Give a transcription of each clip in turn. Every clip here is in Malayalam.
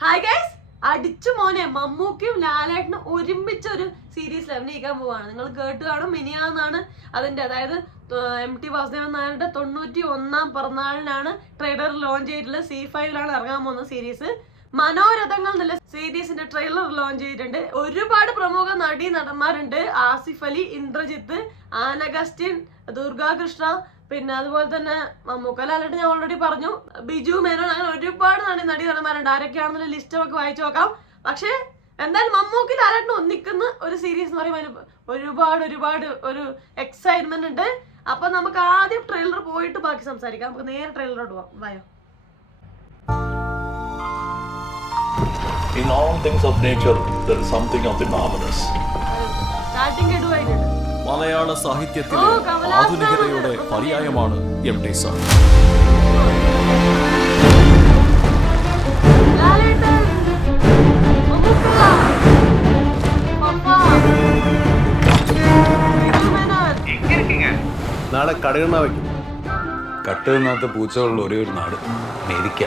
ഹായ് ഗൈസ്, അടിച്ചു മോനെ മമ്മൂക്കയും ലാലേട്ടനും ഒരുമിച്ചൊരു സീരീസിൽ അഭിനയിക്കാൻ പോവാണ്. നിങ്ങൾ കേട്ട് കാണും. മിനിയാന്നാണ് അതിന്റെ, അതായത് MT വാസുദേവൻ നായരുടെ 91ാം പിറന്നാളിനാണ് ട്രെയിലർ ലോഞ്ച് ചെയ്തിട്ടുള്ളത്. C5ലാണ് ഇറങ്ങാൻ പോകുന്ന സീരീസ്. മനോരഥങ്ങൾ എന്നുള്ള സീരീസിന്റെ ട്രെയിലർ ലോഞ്ച് ചെയ്തിട്ടുണ്ട്. ഒരുപാട് പ്രമുഖ നടന്മാരുണ്ട്. ആസിഫ് അലി, ഇന്ദ്രജിത്ത്, ആൻ അഗസ്റ്റിൻ, ദുർഗാകൃഷ്ണ, പിന്നെ അതുപോലെ തന്നെ മമ്മൂക്ക, ലാലേട്ടൻ ഞാൻ ഓൾറെഡി പറഞ്ഞു, ബിജു മേനോൻ, അങ്ങനെ ഒരുപാട് നടന്മാരുണ്ട്. ആരൊക്കെയാണെന്നുള്ള ലിസ്റ്റ് നമുക്ക് വായിച്ചു നോക്കാം. പക്ഷെ എന്തായാലും മമ്മൂക്കി ലാലേട്ടൻ ഒന്നിക്കുന്ന ഒരു സീരീസ് എന്ന് പറയുമ്പോൾ ഒരുപാട് ഒരു എക്സൈറ്റ്മെന്റ് ഉണ്ട്. അപ്പൊ നമുക്ക് ആദ്യം ട്രെയിലർ പോയിട്ട് ബാക്കി സംസാരിക്കാം. നമുക്ക് നേരെ ട്രെയിലറോട്ട് പോവാം. വായോ. In all things of nature, there is something of the marvelous. മലയാള സാഹിത്യത്തിലെ ആധുനികതയുടെ പര്യായമാണ് MT സാർ. നാളെ കടകണ്ണ വയ്ക്കും. കട്ടുതിനകത്ത് പൂച്ചകളുള്ള ഒരേ ഒരു നാട് America.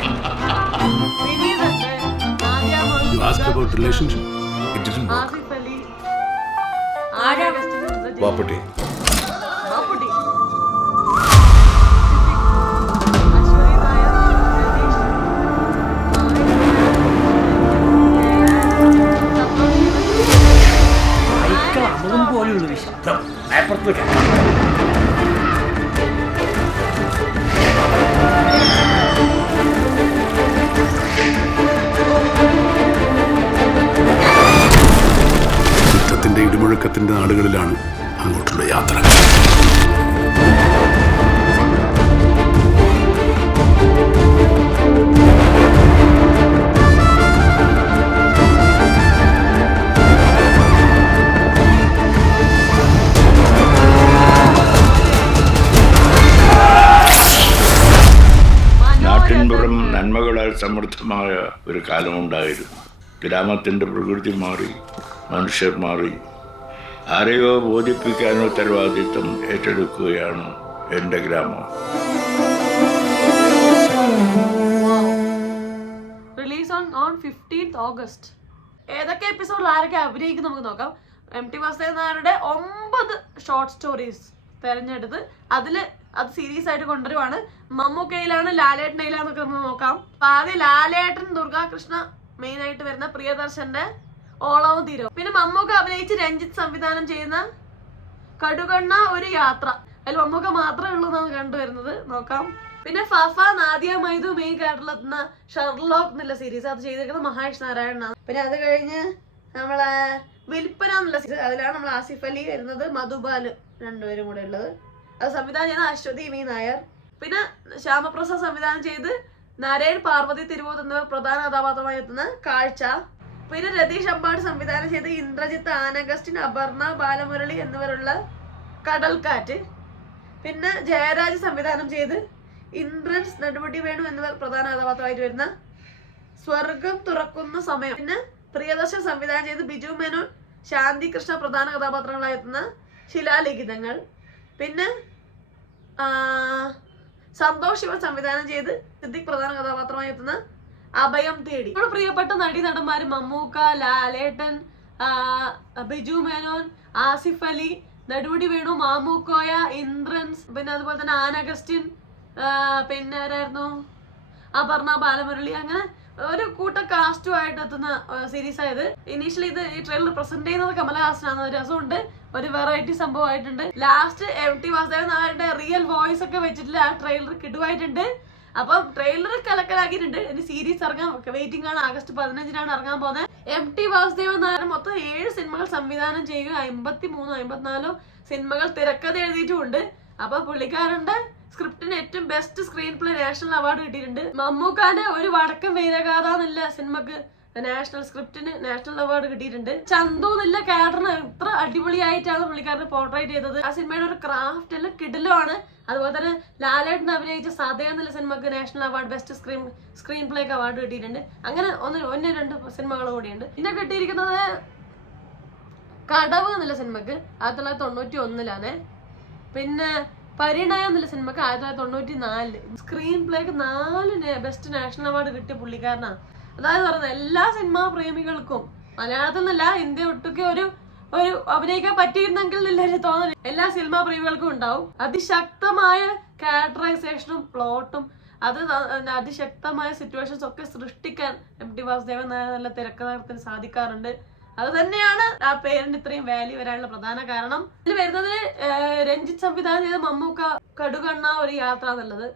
You ask about relationship. It didn't work. Vapputty പോലെയുള്ള ശബ്ദം അപ്പുറത്ത് യുദ്ധത്തിന്റെ ഇടിമുഴക്കത്തിന്റെ നാടുകളിലാണ് അങ്ങോട്ടുള്ള യാത്ര. നാട്ടിൻപുറം നന്മകളാൽ സമൃദ്ധമായ ഒരു കാലമുണ്ടായിരുന്നു. ഗ്രാമത്തിൻ്റെ പ്രകൃതി മാറി, മനുഷ്യർ മാറി. ആരെയോ ബോധിപ്പിക്കാൻ ഉത്തരവാദിത്വം ഏറ്റെടുക്കുകയാണ് എൻ്റെ ഗ്രാമം. Release on 15th August. ഏതൊക്കെ എപ്പിസോഡിൽ ആരൊക്കെ അഭിനയിക്കും നമുക്ക് നോക്കാം. MT വാസുദേവൻ നായരുടെ 9 ഷോർട്ട് സ്റ്റോറീസ് തെരഞ്ഞെടുത്ത് അത് സീരീസ് ആയിട്ട് കൊണ്ടുവരുവാണ്. മമ്മൂക്കയിലാണ്, ലാലേട്ടനയിലാന്നൊക്കെ നമുക്ക് നോക്കാം. അപ്പൊ ആദ്യം ലാലേട്ടൻ, ദുർഗാകൃഷ്ണ മെയിൻ ആയിട്ട് വരുന്ന പ്രിയദർശന്റെ ഓളവും തീരവും. പിന്നെ മമ്മൂക്ക അഭിനയിച്ച് രഞ്ജിത്ത് സംവിധാനം ചെയ്യുന്ന കടുകണ്ണ ഒരു യാത്ര. അതിൽ മമ്മൂക്ക മാത്രമേ ഉള്ളൂ എന്നാണ് കണ്ടുവരുന്നത്. നോക്കാം. പിന്നെ ഫഫ, നാദിയ മൈദു മെയിൻ ക്യാരക്ടറിലെത്തുന്ന ഷെർലോക്ക് എന്നുള്ള സീരീസ് അത് ചെയ്തിരിക്കുന്നത് മഹേഷ് നാരായണനാണ്. പിന്നെ അത് കഴിഞ്ഞ് നമ്മളെ വിൽപ്പന എന്നുള്ള സീരീസ്, അതിലാണ് നമ്മൾ ആസിഫ് അലി വരുന്നത്, മധുബാല് രണ്ടുപേരും കൂടെ ഉള്ളത്. അത് സംവിധാനം ചെയ്യുന്ന അശ്വതി മീ നായർ. പിന്നെ ശ്യാമപ്രസാദ് സംവിധാനം ചെയ്ത് നരേൻ, പാർവതി തിരുവോത്ത് എന്നിവർ പ്രധാന കഥാപാത്രമായി എത്തുന്ന കാഴ്ച. പിന്നെ രതീഷ് അമ്പാട് സംവിധാനം ചെയ്ത് ഇന്ദ്രജിത്ത്, ആൻ അഗസ്റ്റിൻ, അപർണ, ബാലമുരളി എന്നിവരുള്ള കടൽക്കാറ്റ്. പിന്നെ ജയരാജ് സംവിധാനം ചെയ്ത് ഇന്ദ്രൻസ്, നെടുമുടി വേണു എന്നിവർ പ്രധാന കഥാപാത്രമായിട്ട് വരുന്ന സ്വർഗം തുറക്കുന്ന സമയം. പിന്നെ പ്രിയദർശൻ സംവിധാനം ചെയ്ത് ബിജു മേനോൻ, ശാന്തി കൃഷ്ണ പ്രധാന കഥാപാത്രങ്ങളായി എത്തുന്ന ശിലാലിഖിതങ്ങൾ. പിന്നെ സന്തോഷ് ശിവൻ സംവിധാനം ചെയ്ത് സിദ്ദിഖ് പ്രധാന കഥാപാത്രമായി എത്തുന്ന അഭയം തേടി. നമ്മുടെ പ്രിയപ്പെട്ട നടന്മാര് മമ്മൂക്ക, ലാലേട്ടൻ, ബിജു മേനോൻ, ആസിഫ് അലി, നെടുമുടി വേണു, മാമൂക്കോയ, ഇന്ദ്രൻസ്, പിന്നെ അതുപോലെ തന്നെ ആൻ അഗസ്റ്റിൻ, പിന്നെ ആരായിരുന്നു, അപർണ, ബാലമുരളി, അങ്ങനെ ഒരു കൂട്ട കാസ്റ്റുമായിട്ട് എത്തുന്ന സീരീസ് ആയത്. ഇനീഷ്യലി ഈ ട്രെയിലർ പ്രസന്റ് ചെയ്യുന്നത് കമലഹാസനാണ്. ഒരു രസമുണ്ട്, ഒരു വെറൈറ്റി സംഭവമായിട്ടുണ്ട്. ലാസ്റ്റ് MT വാസുദേവൻ നായരുടെ റിയൽ വോയിസ് ഒക്കെ വെച്ചിട്ടുള്ള ആ ട്രെയിലർ കിടുവായിട്ടുണ്ട്. അപ്പം ട്രെയിലർ കലക്കലാക്കിയിട്ടുണ്ട്. ഇനി സീരീസ് ഇറങ്ങാൻ വെയിറ്റിംഗ് ആണ്. August 15-നാണ് ഇറങ്ങാൻ പോകുന്നത്. MT വാസുദേവൻ നായർ മൊത്തം 7 സിനിമകൾ സംവിധാനം ചെയ്യുക, 53-54 സിനിമകൾ തിരക്കഥ എഴുതിയിട്ടുമുണ്ട്. അപ്പൊ പുള്ളിക്കാരന്റെ സ്ക്രിപ്റ്റിന് ഏറ്റവും best screen play national award കിട്ടിയിട്ടുണ്ട്. മമ്മൂക്കാന്റെ ഒരു വടക്കൻ വീരഗാഥ എന്നുള്ള സിനിമക്ക് നാഷണൽ സ്ക്രിപ്റ്റിന് നാഷണൽ അവാർഡ് കിട്ടിയിട്ടുണ്ട്. ചന്തു എന്നുള്ള ക്യാരക്ടറിന് ഇത്ര അടിപൊളിയായിട്ടാണ് പുള്ളിക്കാരനെ പോർട്രേറ്റ് ചെയ്തത്. ആ സിനിമയുടെ ഒരു ക്രാഫ്റ്റ് എല്ലാം കിടിലമാണ്. അതുപോലെ തന്നെ ലാലേട്ടൻ അഭിനയിച്ച സതയ എന്നുള്ള സിനിമക്ക് national award best screen plaque award കിട്ടിയിട്ടുണ്ട്. അങ്ങനെ 1-2 സിനിമകൾ കൂടിയുണ്ട്. പിന്നെ കിട്ടിയിരിക്കുന്നത് കടവ് എന്നുള്ള സിനിമക്ക് 1991-ലാണ്. പിന്നെ പരിണയം എന്നുള്ള സിനിമക്ക് 1994 screen plaque 4 best national award കിട്ടിയ പുള്ളിക്കാരനാണ്. അതായത് പറയുന്നത് എല്ലാ സിനിമാ പ്രേമികൾക്കും മലയാളത്തിൽ നിന്നല്ല ഇന്ത്യ ഒട്ടുക്കെ ഒരു അഭിനയിക്കാൻ പറ്റിയിരുന്നെങ്കിൽ എല്ലാവരും തോന്നല് എല്ലാ സിനിമാ പ്രേമികൾക്കും ഉണ്ടാവും. അതിശക്തമായ ക്യാരക്ടറൈസേഷനും പ്ലോട്ടും അത് അതിശക്തമായ സിറ്റുവേഷൻസ് ഒക്കെ സൃഷ്ടിക്കാൻ എം.ടി. വാസുദേവൻ നായർ നല്ല തിരക്കഥാകൃത്തിന് സാധിക്കാറുണ്ട്. അത് തന്നെയാണ് ആ പേരിന് ഇത്രയും വാല്യൂ വരാനുള്ള പ്രധാന കാരണം. ഇതിൽ വരുന്നത് രഞ്ജിത്ത് സംവിധാനം ചെയ്ത മമ്മൂക്ക കടുകണ്ണ ഒരു യാത്ര എന്നുള്ളത്.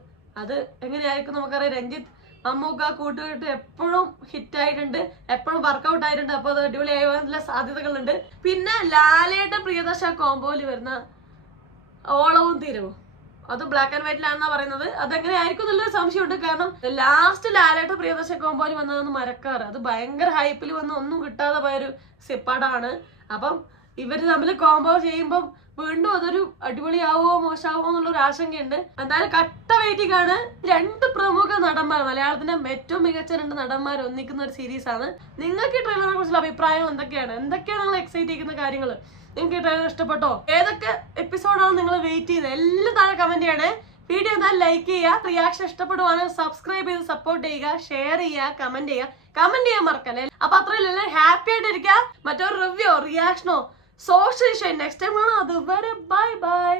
അത് എങ്ങനെയായിരിക്കും നമുക്കറിയാം. രഞ്ജിത്ത് മമ്മൂക്ക കൂട്ടുകെട്ട് എപ്പോഴും ഹിറ്റ് ആയിട്ടുണ്ട്, എപ്പോഴും വർക്കൗട്ട് ആയിട്ടുണ്ട്. അപ്പോൾ അത് അടിപൊളിയായ സാധ്യതകളുണ്ട്. പിന്നെ ലാലേട്ട പ്രിയദർശ കോമ്പോയിൽ വരുന്ന ഓളവും തീരവും അത് ബ്ലാക്ക് ആൻഡ് വൈറ്റിലാണെന്നാ പറയുന്നത്. അതെങ്ങനെ ആയിരിക്കും എന്നുള്ളൊരു സംശയമുണ്ട്. കാരണം ലാസ്റ്റ് ലാലേട്ട പ്രിയദർശ കോമ്പോയിൽ വന്നതെന്ന് മരക്കാറ് അത് ഭയങ്കര ഹൈപ്പിൽ വന്ന് ഒന്നും കിട്ടാതെ പോയൊരു പടമാണ്. അപ്പം ഇവര് തമ്മിൽ കോമ്പോ ചെയ്യുമ്പം വീണ്ടും അതൊരു അടിപൊളിയാവോ മോശമാവോ എന്നുള്ളൊരു ആശങ്കയുണ്ട്. എന്തായാലും കട്ട വെയിറ്റിംഗ് ആണ്. 2 പ്രമുഖ നടന്മാർ, മലയാളത്തിന്റെ ഏറ്റവും മികച്ച 2 നടന്മാർ ഒന്നിക്കുന്ന ഒരു സീരീസ് ആണ്. നിങ്ങൾക്ക് ഈ ട്രെയിലറിനെ കുറിച്ചുള്ള അഭിപ്രായങ്ങൾ എന്തൊക്കെയാണ് നിങ്ങൾ എക്സൈറ്റ് ചെയ്യുന്ന കാര്യങ്ങൾ? നിങ്ങൾക്ക് ഈ ട്രെയിലർ ഇഷ്ടപ്പെട്ടോ? ഏതൊക്കെ എപ്പിസോഡാണ് നിങ്ങൾ വെയിറ്റ് ചെയ്യുന്നത്? എല്ലാം താഴെ കമന്റ് ചെയ്യണേ. വീഡിയോ എന്തായാലും ലൈക്ക് ചെയ്യുക, റിയാക്ഷൻ ഇഷ്ടപ്പെടുവാണെങ്കിൽ സബ്സ്ക്രൈബ് ചെയ്ത് സപ്പോർട്ട് ചെയ്യുക, ഷെയർ ചെയ്യുക, കമന്റ് ചെയ്യാൻ മറക്കല്ലേ. അപ്പൊ അത്രയല്ലേ, ഹാപ്പി ആയിട്ടിരിക്കുക. മറ്റൊരു റിവ്യോ റിയാക്ഷനോ സോഷ്യൽ നെക്സ്റ്റ് ടൈം കാണാം. അതുവരെ ബൈ ബൈ.